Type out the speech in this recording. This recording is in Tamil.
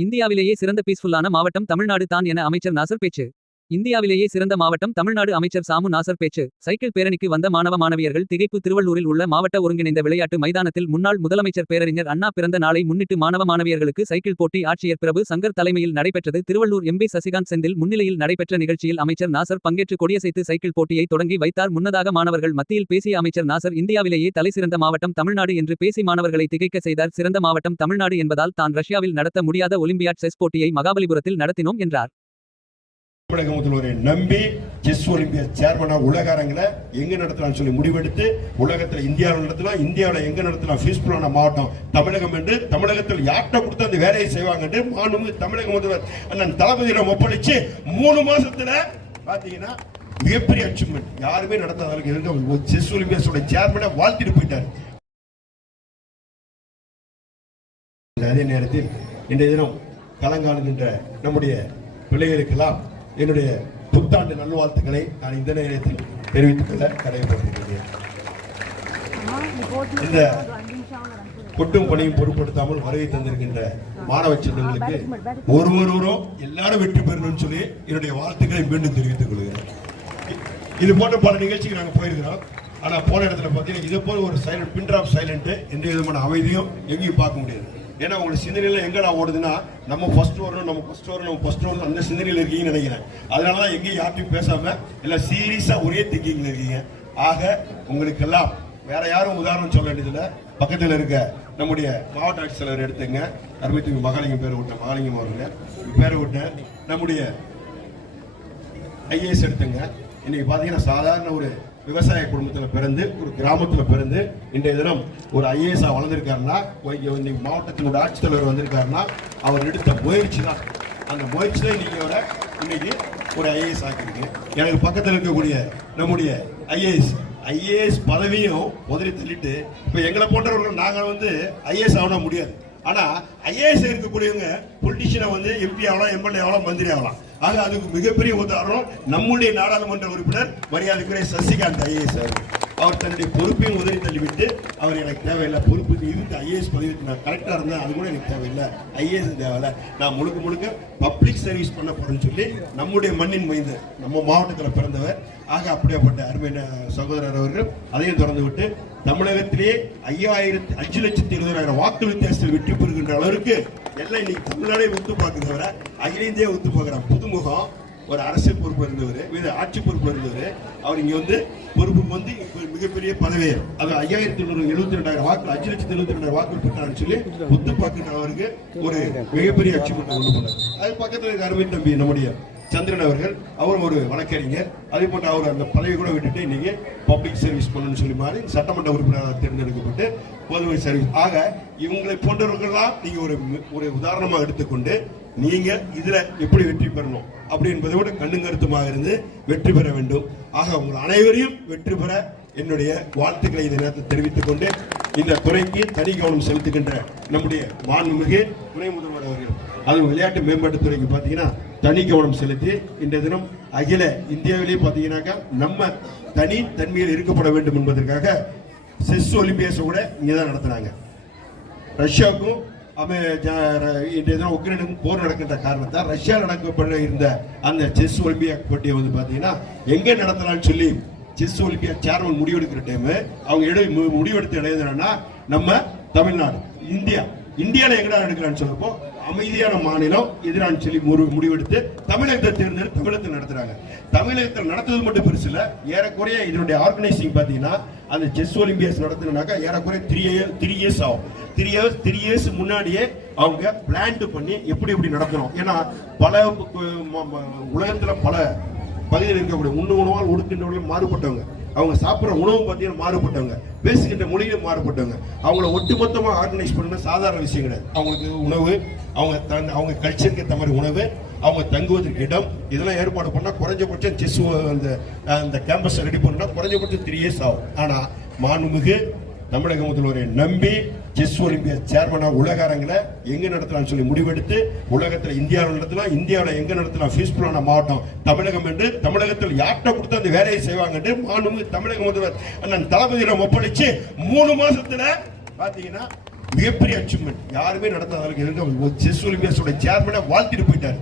இந்தியாவிலேயே சிறந்த பீஸ்ஃபுல்லான மாவட்டம் தமிழ்நாடு தான் என அமைச்சர் நாசர் பேச்சு. இந்தியாவிலேயே சிறந்த மாவட்டம் தமிழ்நாடு அமைச்சர் சாமு நாசர் பேச்சு. சைக்கிள் பேரணிக்கு வந்த மாணவ மாணவியர்கள் திகைப்பு திருவள்ளூரில் உள்ள மாவட்ட ஒருங்கிணைந்த விளையாட்டு மைதானத்தில் முன்னாள் முதலமைச்சர் பேரறிஞர் அண்ணா பிறந்த நாளை முன்னிட்டு மாணவ மாணவியர்களுக்கு சைக்கிள் போட்டி ஆட்சியர் பிரபு சங்கர் தலைமையில் நடைபெற்றது. திருவள்ளூர் எம்பி சசிகாந்த் செந்தில் முன்னிலையில் நடைபெற்ற நிகழ்ச்சியில் அமைச்சர் நாசர் பங்கேற்று கொடியசைத்து சைக்கிள் போட்டியை தொடங்கி வைத்தார். முன்னதாக மாணவர்கள் மத்தியில் பேசிய அமைச்சர் நாசர் இந்தியாவிலேயே தலைசிறந்த மாவட்டம் தமிழ்நாடு என்று பேசி மாணவர்களை திகைக்க செய்தார். சிறந்த மாவட்டம் தமிழ்நாடு என்பதால் தான் ரஷ்யாவில் நடத்த முடியாத ஒலிம்பியாட் செஸ் போட்டியை மகாபலிபுரத்தில் நடத்தினோம் என்றார். தமிழக முதல்வரை நம்பி செஸ் ஒலிம்பியா சேர்மனா உலக அரங்கில் எங்க நடத்தலாம் சொல்லி முடிவெடுத்து உலகத்தில் இந்தியாவில் நடத்தலாம் இந்தியாவில் எங்க நடத்தலாம் பீஸ்ஃபுல்லான மாவட்டம் தமிழகம் என்று தமிழகத்தில் யார்கிட்ட கொடுத்து அந்த வேலையை செய்வாங்க என்று மாண்புமிகு தமிழக முதல்வர் அண்ணன் தளபதியிடம் ஒப்படைச்சு மூணு மாசத்துல பாத்தீங்கன்னா மிகப்பெரிய அச்சீவ்மெண்ட் யாருமே நடத்தாத அளவுக்கு இருக்க செஸ் ஒலிம்பியாஸோட சேர்மனை வாழ்த்திட்டு போயிட்டாரு. அதே நேரத்தில் இன்றைய தினம் கலங்காணுகின்ற நம்முடைய பிள்ளைகளுக்கெல்லாம் என்னுடைய புத்தாண்டு நல்வாழ்த்துக்களை நான் இந்த நேரத்தில் தெரிவித்துக் கொள்ள கடைபிடித்திருக்கிறேன் இந்த கொட்டும் பணியும் பொருட்படுத்தாமல் வருகை தந்திருக்கின்ற மாணவ செல்வங்களுக்கு ஒரு ஒருவரும் எல்லாரும் வெற்றி பெறணும்னு சொல்லி என்னுடைய வாழ்த்துக்களை மீண்டும் தெரிவித்துக் கொள்கிறேன். இது போன்ற பல நிகழ்ச்சிக்கு நாங்கள் போயிருக்கிறோம். ஆனால் போன இடத்துல பார்த்தீங்கன்னா இதை போல ஒரு சைலண்ட் பின் ட்ராப் சைலண்ட்டு எந்த விதமான அமைதியும் எங்கேயும் பார்க்க முடியாது. ஏன்னா உங்களுக்கு சிந்தனையில் எங்கடா ஓடுதுன்னா நம்ம ஃபர்ஸ்ட் வரணும் நம்ம ஃபர்ஸ்ட் வரணும் நம்ம ஃபர்ஸ்ட் வரணும் அந்த சிந்தனையில் இருக்கீங்கன்னு நினைக்கிறேன். அதனால தான் எங்கேயும் யார்ட்டையும் பேசாமல் எல்லாம் சீரியஸாக ஒரே திங்கிங்கில் இருக்கீங்க. ஆக உங்களுக்கெல்லாம் வேற யாரும் உதாரணம் சொல்ல வேண்டியதில்லை. பக்கத்தில் இருக்க நம்முடைய மாவட்ட ஆட்சித்தலைவர் எடுத்துங்க. அருமைத்துக்கு மகாலிங்கம் பேர் விட்டேன் மகாலிங்கம் அவர்கள். பேர் விட்டேன் நம்முடைய ஐஏஎஸ் எடுத்துங்க. இன்னைக்கு பார்த்தீங்கன்னா சாதாரண ஒரு விவசாய குடும்பத்தில் பிறந்து ஒரு கிராமத்தில் பிறந்து இன்றைய தினம் ஒரு ஐஏஎஸ் வளர்ந்துருக்காருன்னா இங்க இன்னைக்கு மாவட்டத்தினோட ஆட்சித்தலைவர் வந்திருக்காருன்னா அவர் எடுத்த முயற்சி தான். அந்த முயற்சி தான் இன்னைக்கு இன்னைக்கு ஒரு ஐஏஎஸ் ஆக்கிருக்கு எனக்கு பக்கத்தில் இருக்கக்கூடிய நம்முடைய ஐஏஎஸ் ஐஏஎஸ் பதவியும் உதறி தள்ளிட்டு இப்போ எங்களை போன்றவர்கள் நாங்கள் வந்து ஐஏஎஸ் ஆகணும் முடியாது. ஆனா ஐஏஎஸ் இருக்கக்கூடியவங்க பொலிட்டிஷியனை வந்து எம்பி ஆகலாம் எம்எல்ஏ ஆகலாம் மந்திரி ஆகலாம். ஆக அதுக்கு மிகப்பெரிய உதாரணம் நம்முடைய நாடாளுமன்ற உறுப்பினர் மரியாதைக்குரிய சசிகாந்த் ஐஏஎஸ் அவர்கள். அவர் தன்னுடைய பொறுப்பையும் உதறி தள்ளிவிட்டு அவர் எனக்கு தேவையில்லை பொறுப்பு இருந்து ஐஏஎஸ் பதவி நான் கரெக்டாக இருந்தேன் அது கூட எனக்கு தேவையில்லை. ஐஏஎஸ் தேவையில்லை. நான் முழுக்க முழுக்க பப்ளிக் சர்வீஸ் பண்ண போறேன்னு சொல்லி நம்முடைய மண்ணின் மைந்து நம்ம மாவட்டத்தில் பிறந்தவர் ஆக அப்படியாப்பட்ட அருமையான சகோதரர் அவர்கள் அதையும் திறந்து விட்டு தமிழகத்திலேயே ஐயாயிரத்தி அஞ்சு லட்சத்தி இருபதாயிரம் வாக்கு வித்தியாசத்தில் வெற்றி பெறுகின்ற அளவிற்கு எல்லாம் இன்னைக்கு தமிழ்நாடே ஒத்து பார்க்குறத தவிர அகில இந்தியா ஒத்து பார்க்குறான் புதுமுகம் ஒரு அரசியல் பொறுப்பு இருந்தவர் ஆட்சி பொறுப்பு இருந்தவர். அவர் இங்க வந்து பொறுப்புக்கு வந்து இப்ப மிகப்பெரிய பதவி அது ஐயாயிரத்தி நூறு எழுபத்தி ரெண்டாயிரம் வாக்கு அஞ்சு லட்சத்தி எழுபத்தி ரெண்டாயிரம் வாக்கு பெற்றாருன்னு சொல்லி ஒத்து பார்க்கின்ற அவருக்கு ஒரு மிகப்பெரிய அச்சீவ்மெண்ட் கொண்டு போனார். அது பக்கத்தில் இருக்க அரவிந்த் தம்பி நம்முடைய சந்திரன் அவர்கள் அவரும் ஒரு வழக்கறிஞர். அதே போன்று அவர் அந்த பதவி கூட விட்டுட்டு இன்னைக்கு பப்ளிக் சர்வீஸ் பண்ணணும்னு சொல்லி மாறி சட்டமன்ற உறுப்பினராக தேர்ந்தெடுக்கப்பட்டு பொதுவை சர்வீஸ் ஆக இவங்களை போன்றவர்கள்லாம் நீங்க ஒரு ஒரு உதாரணமாக எடுத்துக்கொண்டு நீங்க இதுல எப்படி வெற்றி பெறணும் அப்படி என்பதை விட கண்ணுங்கருத்துமாக இருந்து வெற்றி பெற வேண்டும். ஆக உங்கள் அனைவரையும் வெற்றி பெற என்னுடைய வாழ்த்துக்களை இந்த நேரத்தில் தெரிவித்துக் கொண்டு இந்த துறைக்கு தனி கவனம் செலுத்துகின்ற நம்முடைய மாண்புமிகு துணை முதல்வர் அவர்கள். அதுவும் விளையாட்டு மேம்பாட்டுத் துறைக்கு பார்த்தீங்கன்னா தனி கவனம் செலுத்தி இந்த தினம் அகில இந்தியாவிலேயே பார்த்தீங்கன்னாக்கா நம்ம தனி தன்மையில் இருக்கப்பட வேண்டும் என்பதற்காக செஸ் ஒலிம்பியாஸை கூட இங்கே தான் நடத்துனாங்க ரஷ்யாவுக்கும் அமெ ஜ- ர- இன்றைய தினம் உக்ரைனுக்கும் போர் நடக்கின்ற காரணத்தால் ரஷ்யா நடக்கப்பட இருந்த அந்த செஸ் ஒலிம்பியா போட்டியை வந்து பார்த்தீங்கன்னா எங்கே நடத்தலாம்னு சொல்லி செஸ் ஒலிம்பியா சேர்மன் முடிவெடுக்கிற டைம் அவங்க எடு மு- முடிவெடுத்த இடம் நம்ம தமிழ்நாடு இந்தியா. இந்தியாவில் எங்கடா நடக்கிறான்னு சொன்னப்போ அமைதியான மாநிலம் எதிரான்னு சொல்லி முறு- முடிவெடுத்து தமிழகத்தை தேர்ந்தெடுத்து தமிழகத்தில் நடத்துறாங்க. தமிழகத்தில் நடத்துவது மட்டும் பெருசு இல்லை. ஏறக்குறைய இதனுடைய ஆர்கனைசிங் பார்த்தீங்கன்னா அந்த செஸ் ஒலிம்பியாஸ் நடத்தினாக்கா ஏறக்குறைய த்ரீ இயர் த்ரீ இயர்ஸ் ஆகும். த்ரீ இயர்ஸ் த்ரீ இயர்ஸ் முன்னாடியே அவங்க பிளான்டு பண்ணி எப்படி எப்படி நடத்தணும். ஏன்னா பல உலகத்தில் பல பகுதியில் இருக்கக்கூடிய உண்ணு உணவால் ஒடுக்கின்றவர்கள் மாறுபட்டவங்க. அவங்க சாப்பிட்ற உணவு பார்த்தீங்கன்னா மாறுபட்டவங்க. பேசிக்கிட்ட மொழியிலும் மாறுபட்டவங்க. அவங்கள ஒட்டுமொத்தமாக ஆர்கனைஸ் பண்ணணும் சாதாரண விஷயம் கிடையாது. அவங்களுக்கு உணவு அவங்க தன் அவங்க கல்ச்சருக்கு ஏற்ற மாதிரி உணவு அவங்க தங்குவதற்கு இடம் இதெல்லாம் ஏற்பாடு பண்ணால் குறைஞ்சபட்சம் செஸ் அந்த அந்த கேம்பஸை ரெடி பண்ணால் குறைஞ்சபட்சம் த்ரீ இயர்ஸ் ஆகும். ஆனால் மாண்புமிகு தமிழக முதல்வரை நம்பி செஸ் ஒலிம்பிய சேர்மனா உலக அரங்கில் எங்க நடத்தலாம்னு சொல்லி முடிவெடுத்து உலகத்தில் இந்தியாவில் நடத்தலாம். இந்தியாவில் எங்க நடத்தலாம்? பீஸ்ஃபுல்லான மாவட்டம் தமிழகம் என்று தமிழகத்தில் யார்கிட்ட கொடுத்து அந்த வேலையை செய்வாங்க என்று மாண்புமிகு தமிழக முதல்வர் அண்ணன் தளபதியிடம் ஒப்படைச்சு மூணு மாசத்துல பாத்தீங்கன்னா மிகப்பெரிய அச்சீவ்மெண்ட் யாருமே நடத்தாத அளவுக்கு செஸ் ஒலிம்பியாஸோட சேர்மனை வாழ்த்திட்டு போயிட்டாரு.